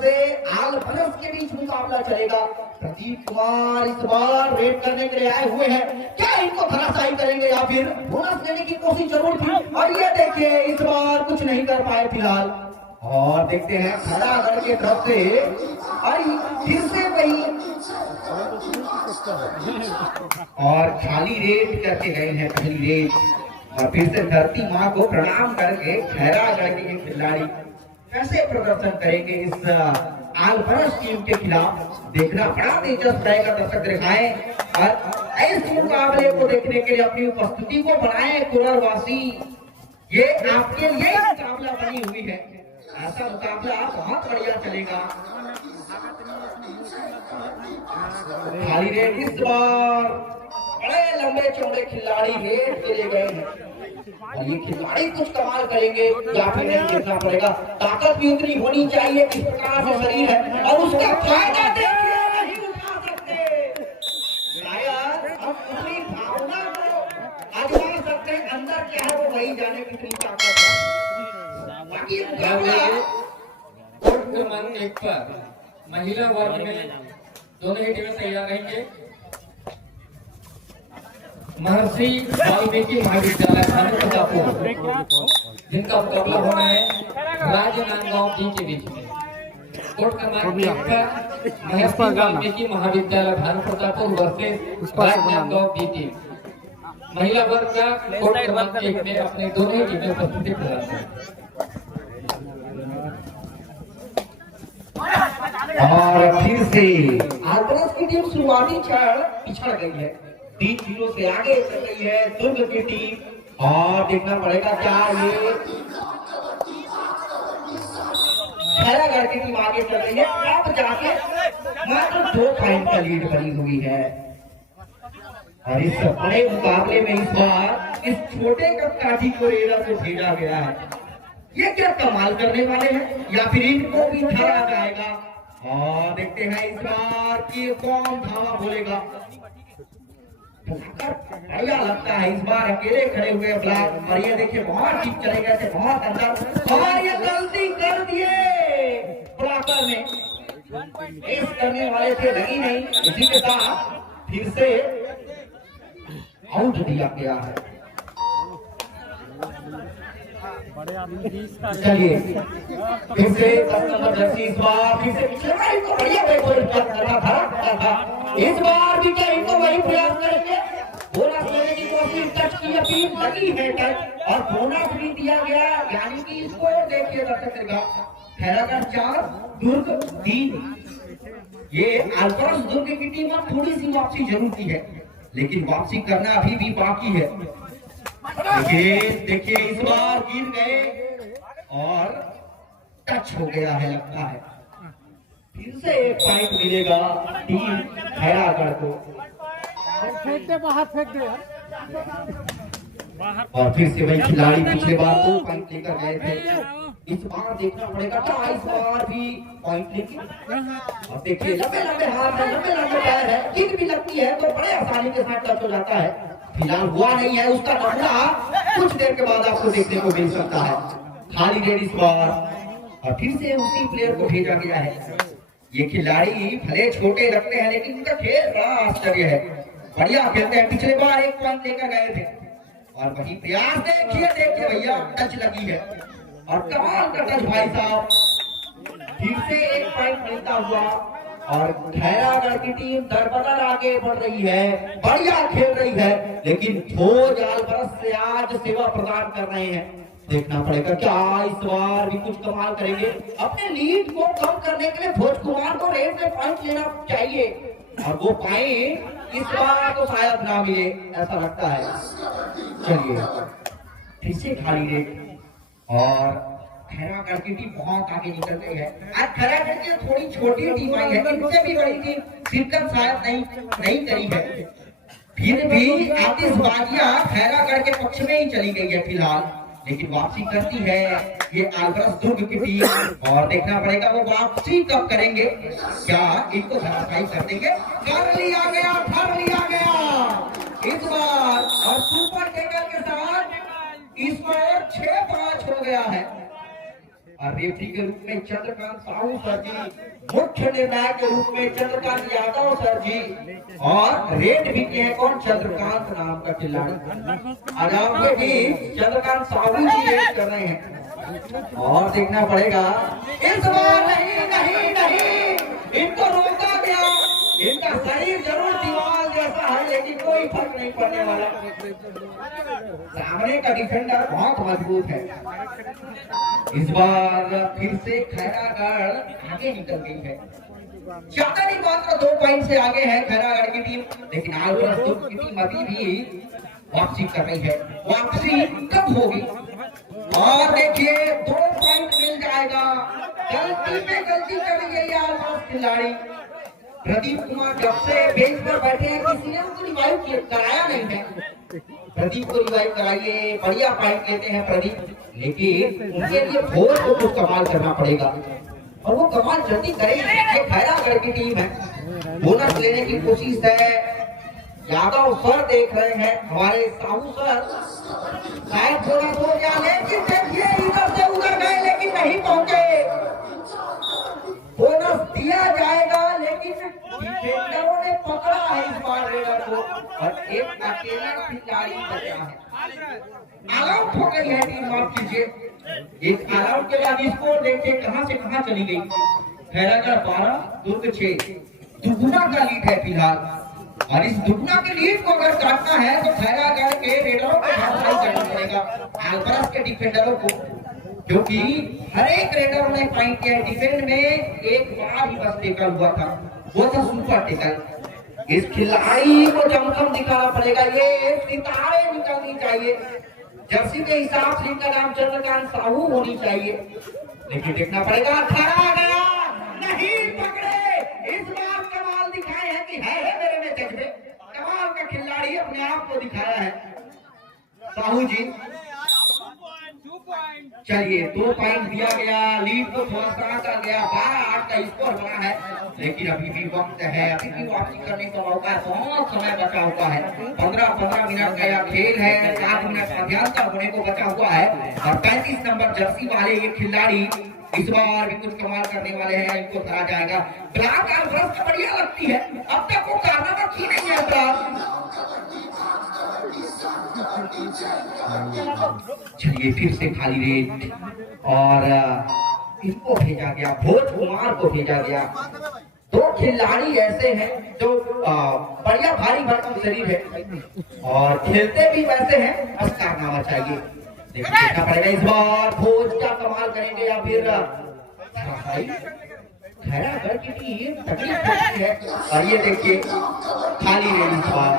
से आलफरस के बीच मुकाबला चलेगा। प्रदीप कुमार इस बार रेड करने के लिए आए हुए हैं, क्या इनको धराशायी करेंगे या फिर बोनस लेने की कोशिश जरूर थी, और ये देखिए इस बार कुछ नहीं कर पाए फिलहाल। और देखते हैं खैरागढ़ के तरफ से फिर से वही और खाली रेड करके गए हैं, पहली रेड, और फिर से धरती माँ को प्रणाम करके खैरागढ़ के खिलाड़ी कैसे प्रदर्शन करेंगे इस आलफरस टीम के खिलाफ, देखना बड़ा दिलचस्प रहेगा। दर्शक दिखाएं और इस मुकाबले को देखने के लिए अपनी उपस्थिति को बनाए कुररवासी, ये आपके लिए मुकाबला बनी हुई है। ऐसा मुकाबला बहुत बढ़िया चलेगा। खाली रेड इस बार बड़े लंबे चौड़े खिलाड़ी रेड के लिए गए हैं, और ये खिलाड़ी कुछ कमाल करेंगे या फिर नहीं देखना पड़ेगा। ताकत भी उतनी होनी चाहिए किस प्रकार से शरीर है, और उसका फायदा देखिए नहीं उठा सकते। शायद हम अपनी भावना को आजमा सकते हैं, अंदर क्या है वो वही जाने कितनी ताकत है। बाकी क्रमांक 1 पर महिला वर्ग में दोनों ही टीमें तैयार रहेंगे। महर्षि वाल्मीकि महाविद्यालय भानुप्रतापपुर, जिनका मुकाबला होना है राजनांदगांव जी के बीच में। कोर्ट क्रमांक 1 पर महर्षि वाल्मीकि महाविद्यालय भानुप्रतापपुर वर्सेस राजनांदगांव जी टीम। महिला वर्ग का कोर्ट क्रमांक 1 में अपने दोनों ही टीमें उपस्थिति प्रदान करें। और फिर से आलफरस की टीम शुरुआती क्षण पिछड़ गई है, 3-0 से आगे चल गई है दुर्ग की टीम, और देखना पड़ेगा क्या ये खैरागढ़ की टीम आगे चल रही है। अब जाके मात्र 2 पॉइंट का लीड बनी हुई है, और इस बड़े मुकाबले में इस बार इस छोटे कप काठी को रेडर को भेजा गया है। ये क्या कमाल करने वाले हैं, या फिर इनको भी धरा जाएगा। और देखते हैं इस बार की कौन धावा बोलेगा। बढ़िया लगता है इस बार अकेले खड़े हुए ब्लैक, और ये देखिए बहुत ठीक चले गए थे, बहुत अंदर, और ये गलती कर दिए ब्लॉकर ने, इस करने वाले थे लगी नहीं, इसी के साथ फिर से आउट दिया गया है। चलिए फिर से 10 नंबर जर्सी इस बार फिर से बढ़िया करना था, इस बार भी क्या इनको वही प्रयास करेंगे, बोनस लेने की कोशिश, टच की अपील लगी है टच, और बोनस भी दिया गया, यानी कि इसको देखिए दर्शक खैरागढ़ 4 दुर्ग 3। ये आलफरस दुर्ग की टीम अब थोड़ी सी वापसी जरूर की है, लेकिन वापसी करना अभी भी बाकी है। देखिए इस बार गिर गए और टच हो गया है, लगता है फिर से 1 पॉइंट मिलेगा टीम खैरागढ़ को। फेंक दे बाहर, फेंक दे। और फिर से वही खिलाड़ी पिछले बार 2 पॉइंट लेकर गए थे, इस बार देखना पड़ेगा क्या इस बार भी पॉइंट लेंगे। और देखिए लंबे लंबे हाथ है, लंबे लंबे पैर है, किक भी लगती है तो बड़े आसानी के साथ टच हो जाता है। फिलहाल हुआ नहीं है, उसका नमूना कुछ देर के बाद आपको देखने को मिल सकता है। खाली रेड इस बार, और फिर से उसी प्लेयर को भेजा गया है। ये खिलाड़ी भले छोटे लगते हैं, लेकिन उनका खेल बड़ा आश्चर्य है, बढ़िया खेलते हैं। पिछले बार 1 पॉइंट लेकर गए थे, और वही प्रयास देखिए भैया टच लगी है, और कमाल का टच भाई साहब, फिर से 1 पॉइंट मिलता हुआ, और खैरागढ़ की टीम दरबदर आगे बढ़ रही है, बढ़िया खेल रही है, लेकिन भोज आलफरस से आज सेवा प्रदान कर रहे हैं। देखना पड़ेगा क्या इस बार भी कुछ कमाल करेंगे। अपने लीड को कम करने के लिए भोज कुमार को रेड में पॉइंट लेना चाहिए, और वो पॉइंट इस बार तो शायद ना मिले, ऐसा लगता है। चलिए फिर से खाली रेड, और खैरागढ़ की टीम बहुत आगे निकल गई है। आज खैरागढ़ की थोड़ी छोटी टीम आई है, इनसे भी बड़ी टीम शिरकत शायद नहीं करी है, फिर भी आतिशबाजियां खैरागढ़ के पक्ष में ही चली गई है फिलहाल, लेकिन वापसी करती है ये आलफरस दुर्ग की टीम, और देखना पड़ेगा वो वापसी कब करेंगे, क्या इनको धराशायी कर देंगे। कर लिया गया इस बार, और सुपर टेकल के साथ स्कोर 6-5 हो गया है। और रेफरी के रूप में चंद्रकांत साहू सर जी, मुख्य निर्णायक के रूप में चंद्रकांत यादव सर जी, और रेड भी के हैं कौन, चंद्रकांत नाम का खिलाड़ी। और आपके भी चंद्रकांत साहू जी रेड कर रहे हैं। और देखना पड़ेगा इस बार, नहीं इनको रोका गया। इनका शरीर जरूर दीवार जैसा है, लेकिन कोई फर्क नहीं पड़ने वाला। सामने का डिफेंडर बहुत मजबूत है। इस बार फिर से खैरागढ़ आगे निकल गई है। ज्यादा नहीं, मात्र 2 पॉइंट से आगे है खैरागढ़ की टीम। लेकिन आलवरस की टीम अभी भी वापसी कर रही है। वापसी कब होगी? और देखिए 2 पॉइंट मिल जाएगा। गलती पे गलती कर गई आलवरस खिलाड़ी। प्रदीप कुमार जब से बेंच पर बैठे हैं, किसी ने उनको रिवाइव कराया नहीं है। प्रदीप को रिवाइव कराइए, बढ़िया पॉइंट लेते हैं प्रदीप, लेकिन उनके लिए भोज को कुछ कमाल करना पड़ेगा और वो कमाल जल्दी करेंगे। ये खैरागढ़ की टीम है, बोनस लेने की कोशिश है। यादव सर देख रहे हैं, हमारे साहू सर, शायद बोनस हो गया, लेकिन देखिए इधर से उधर गए लेकिन नहीं पहुंचे। बोनस दिया जाएगा, लेकिन डिफेंडरों ने पकड़ा है इस बार रेडर को और एक अकेला खिलाड़ी बचा है। आउट हो गई है टीम, माफ कीजिए। एक आउट के बाद स्कोर देखिए कहां से कहां चली गई। खैरागढ़ 12, दुर्ग 6, दुगुना का लीड है फिलहाल। और इस दुगुना के लीड को अगर काटना है तो खैरागढ़ के रेडरों को भरपाई करना पड़ेगा, आलवरस के डिफेंडरों को, क्योंकि हर एक रेडर ने पॉइंट किया। डिफेंड में एक बार ही बस टेकल हुआ था, वो था सुपर टेकल। इस खिलाड़ी को चमचम दिखाना पड़ेगा, ये सितारे निकलनी चाहिए। जर्सी के हिसाब से इनका नाम चंद्रकांत साहू होनी चाहिए, लेकिन देखना पड़ेगा। खड़ा गया, नहीं पकड़े। इस बार कमाल दिखाए हैं कि है मेरे में जज्बे। कमाल का खिलाड़ी अपने आप को दिखाया है साहू जी। चलिए 2 पॉइंट दिया गया, लीड को थोड़ा सा कर गया, 12-8 का स्कोर बना है। लेकिन अभी भी वक्त है, अभी भी वापसी करने का मौका है, बहुत समय बचा हुआ है। 15 मिनट का यह खेल है, 7 मिनट मध्यांतर होने को बचा हुआ है। और 35 नंबर जर्सी वाले ये खिलाड़ी इस बार भी कुछ कमाल करने वाले हैं, इनको कहा जाएगा। ब्लैक आलवरस बढ़िया लगती है, अब तक वो कारनामा की नहीं है। चलिए फिर से खाली रेट और इनको भेजा गया, भोज कुमार को भेजा गया। 2 खिलाड़ी ऐसे हैं जो बढ़िया भारी भरकम शरीर है और खेलते भी वैसे हैं, बस कारनामा चाहिए। देखना पड़ेगा इस बार भोज क्या कमाल करेंगे या फिर खैरागढ़ की टीम तकलीफ होती है। और ये देखिए खाली रेट इस बार।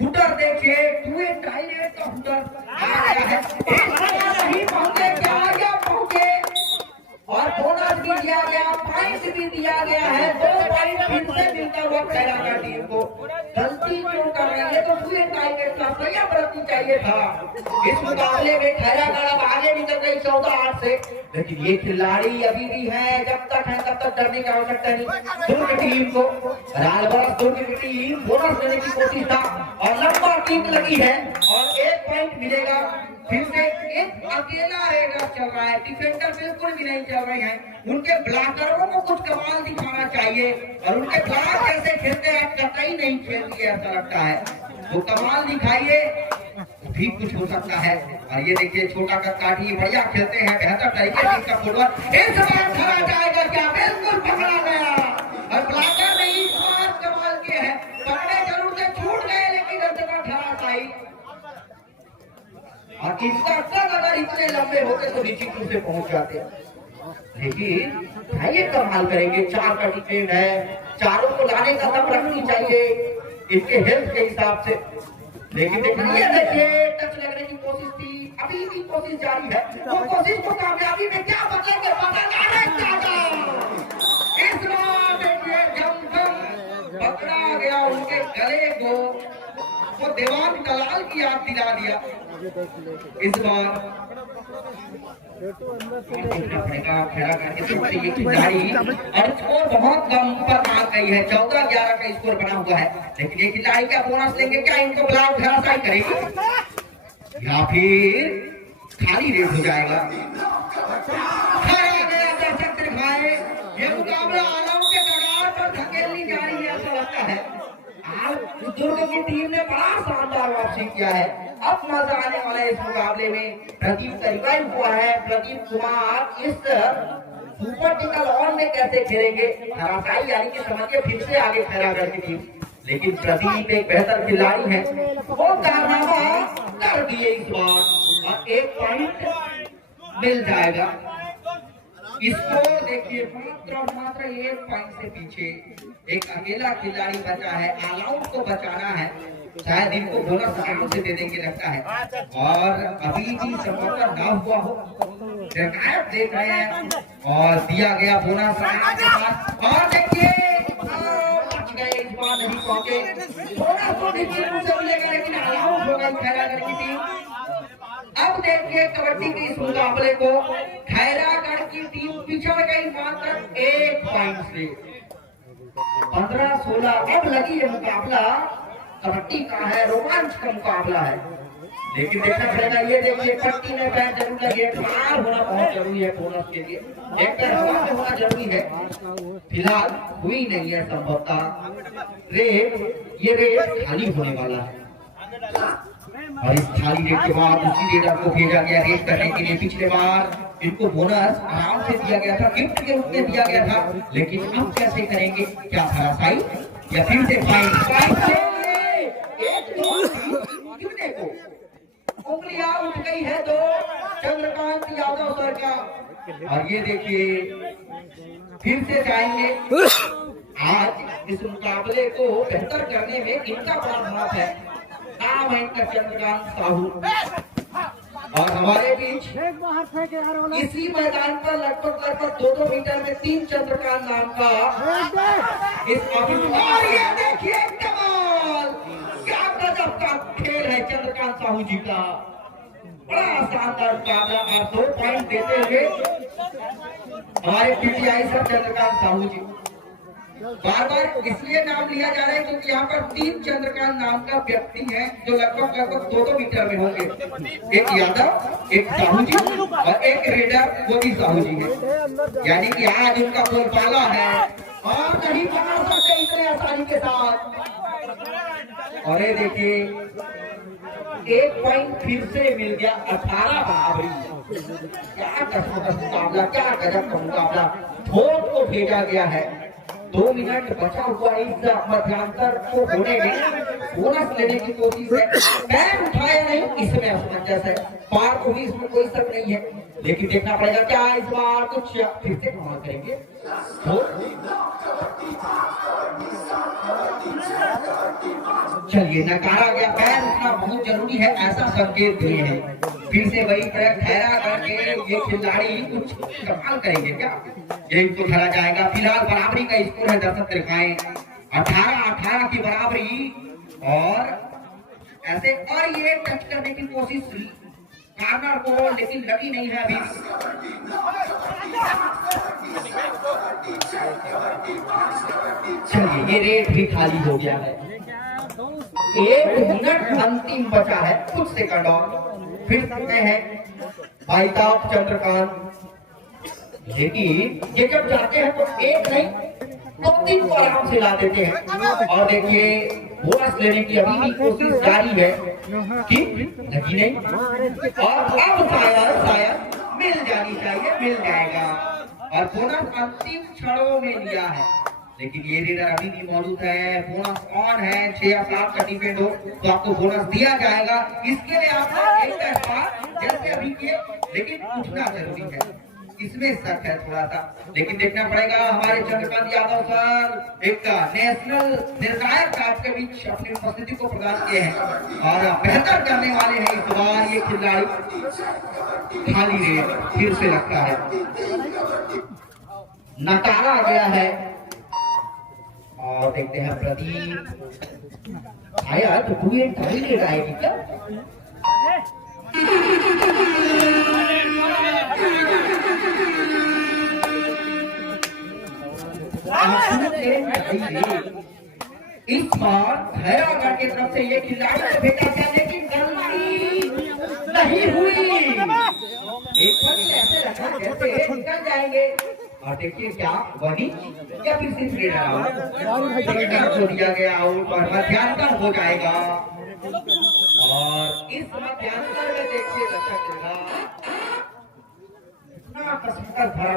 हुटर देखिए, 2 टाइलेट का हुटर नहीं पहुंचे, क्या पहुंचे और बोनस भी दिया गया, पॉइंट भी दिया गया है। 2 पॉइंट फिर से मिलता हुआ खैरागढ़ टीम को। गलती क्यों कर रही है? तो 2 टाइलेट का संयम बरतनी चाहिए था। इस मुकाबले में खैरागढ़ अब आगे निकल गई 14-8 से, लेकिन ये खिलाड़ी अभी भी है, जब तक है तब तक डरने की आवश्यकता नहीं। दुर्ग टीम को, आलवरस दुर्ग की टीम बोनस देने की कोशिश था और लंबा टीम लगी है और 1 पॉइंट मिलेगा। फिर से एक अकेला रेडर चल रहा है, डिफेंडर बिल्कुल भी नहीं चल रहे हैं। उनके ब्लॉकरों को कुछ कमाल दिखाना चाहिए और उनके ब्लॉक कैसे खेलते हैं कतई नहीं खेलती है, ऐसा लगता है। वो कमाल दिखाइए, भी कुछ हो सकता है। और ये देखिए छोटा काठी बढ़िया खेलते हैं, बेहतर तरीके से इसका फुटबॉल इस बार खड़ा जाएगा क्या? बिल्कुल पकड़ा गया और ब्लॉकर ने इस बार कमाल किया है। पकड़े जरूर से छूट गए, लेकिन जगह खड़ा सही। और इसका कद अगर इतने लंबे होते तो निश्चित रूप से पहुंच जाते, लेकिन ये कमाल करेंगे। 4 का डिफेंड है, चारों को लाने का दम रखनी चाहिए इसके हेल्थ के हिसाब से। लेकिन देखिए टच लगने की कोशिश थी, अभी भी कोशिश जारी है। वो कोशिश को कामयाबी में क्या बदलेंगे? इस बार देखिए जमकर पकड़ा गया, उनके गले को वो देवान कलाल की याद दिला दिया। इस बार देखना पड़ेगा खेला करके तो ये खिलाड़ी और स्कोर बहुत कम पर आ गई है 14-11 का स्कोर बना हुआ है। लेकिन ये खिलाड़ी क्या बोनस लेंगे, क्या इनको ब्लॉक धराशायी करेगी या फिर खाली रेट हो जाएगा। ये मुकाबला आलम के कगार पर धकेलनी जा रही है ऐसा लगता है। आज दुर्ग की टीम ने बड़ा शानदार वापसी किया है। अब मजा आने वाला है इस मुकाबले में। प्रदीप का रिवाइव हुआ है। प्रदीप कुमार इस सुपर टिकल ऑन में कैसे खेलेंगे, धराशायी यानी कि समझिए फिर से आगे खैरागढ़ की टीम। लेकिन प्रदीप एक बेहतर खिलाड़ी है, वो कारनामा कर दिए इस बार और 1 पॉइंट मिल जाएगा। स्कोर देखिए मात्र 1 पॉइंट से पीछे एक अकेला खिलाड़ी बचा है। ऑल आउट को बचाना है, शायद इनको बोनस आराम से दे देंगे लगता है। और अभी भी समझौता ना हुआ हो, निर्णायक देख रहे हैं और दिया गया बोनस के साथ। और देखिए बच गए, इस बार नहीं पहुंचे। बोनस तो देखिए मिलेगा लेकिन ऑल आउट हो गई खैरागढ़ की टीम। अब देखिए कबड्डी के इस मुकाबले को खैरागढ़ की टीम पिछड़ गई मात्र 1 पॉइंट से। 15-16 अब लगी है मुकाबला, कबड्डी का है, रोमांच का मुकाबला है। लेकिन देखना पड़ेगा, ये देखिए पट्टी में पैर जरूर लगे, पार होना बहुत जरूरी है बोनस के लिए। एक तरह हवा में होना जरूरी है, फिलहाल हुई नहीं है संभवतः रेट। ये रेट खाली होने वाला है और इस खाली रेट के बाद उसी रेडर को भेजा गया रेट करने के लिए। पिछले बार इनको बोनस आराम से दिया गया था, गिफ्ट के रूप में दिया गया था। लेकिन अब कैसे करेंगे, क्या धराशायी या फिर से कितने को उंगलियां उठ गई है तो चंद्रकांत यादव सर का। और ये देखिए फिर से जाएंगे। आज इस मुकाबले को बेहतर करने में इनका बड़ा हाथ है। नाम है इनका चंद्रकांत साहू। और हमारे बीच इसी मैदान पर लगभग 2-2 मीटर में 3 चंद्रकांत नाम का इस और ये देखिए कमाल, क्या गजब का खेल है चंद्रकांत साहू जी का। बड़ा शानदार मुकाबला और 2 पॉइंट देते हुए हमारे पीटीआई सर चंद्रकांत साहू जी। बार बार इसलिए नाम लिया जा रहा है क्योंकि यहाँ पर 3 चंद्रकांत नाम का व्यक्ति है जो लगभग 2-2 मीटर में होंगे। एक यादव, एक साहू जी और एक रेडर, वो भी साहू जी है। यानी कि आज उनका बोलबाला है और नहीं पकड़ सकते इतने आसानी के साथ। और ये देखिए 1 पॉइंट फिर से मिल गया। 18 बराबरी। क्या कसम मुकाबला, क्या गजब का मुकाबला। ठोक को भेजा गया है। 2 मिनट बचा हुआ इस मध्यांतर को होने में बोनस लेने की कोशिश है। पैर उठाया नहीं, इसमें असमंजस है। पार को भी इसमें कोई शक नहीं है। लेकिन देखना पड़ेगा क्या इस बार कुछ फिर से कमाल करेंगे। चलिए नकारा गया, पैर उठना बहुत जरूरी है ऐसा संकेत दिए हैं। फिर से वही प्रयोग ठहरा करके ये खिलाड़ी कुछ कमाल करेंगे क्या, ये इनको धरा जाएगा। फिलहाल बराबरी का स्कोर है, दर्शक दिखाएं 18-18 की बराबरी। और ऐसे और ये टच करने की कोशिश कार्नर को, लेकिन लगी नहीं है अभी। चलिए ये रेट भी खाली हो गया है। 1 मिनट अंतिम बचा है, कुछ सेकंड और फिर सकते हैं भाई साहब चंद्रकांत। लेकिन ये जब जाते हैं तो 1 नहीं 2-3 को आराम से ला देते हैं। और देखिए बोनस लेने की अभी भी कोशिश जारी है कि लगी नहीं। और अब शायद मिल जानी चाहिए, मिल जाएगा। और बोनस अंतिम क्षणों में लिया है, लेकिन ये रेडर अभी भी मौजूद है। बोनस ऑन है, 6 या 7 का डिपेंड हो तो आपको बोनस दिया जाएगा। इसके लिए आपको एक तरफा जैसे अभी किए, लेकिन उठना जरूरी है, इसमें शक है थोड़ा सा। लेकिन देखना पड़ेगा, हमारे चंद्रकांत यादव सर एक नेशनल निर्णायक आपके बीच अपनी उपस्थिति को प्रदान किए हैं और बेहतर करने वाले हैं इस बार ये खिलाड़ी। खाली रेट फिर से लगता है, नकारा गया है। और देखते हैं प्रदीप आया तो पूरी एक खाली रेट आएगी क्या। इस बार खैरागढ़ की तरफ से ये खिलाड़ी को भेजा गया, लेकिन गलती नहीं हुई। एक बार ऐसे रखा कैसे निकल जाएंगे। और देखिए क्या बनी या फिर सिर्फ आउट दिया गया, आउट और मध्यांतर हो जाएगा। और इस मध्यांतर में देखिए दर्शक कितना कसमत भरा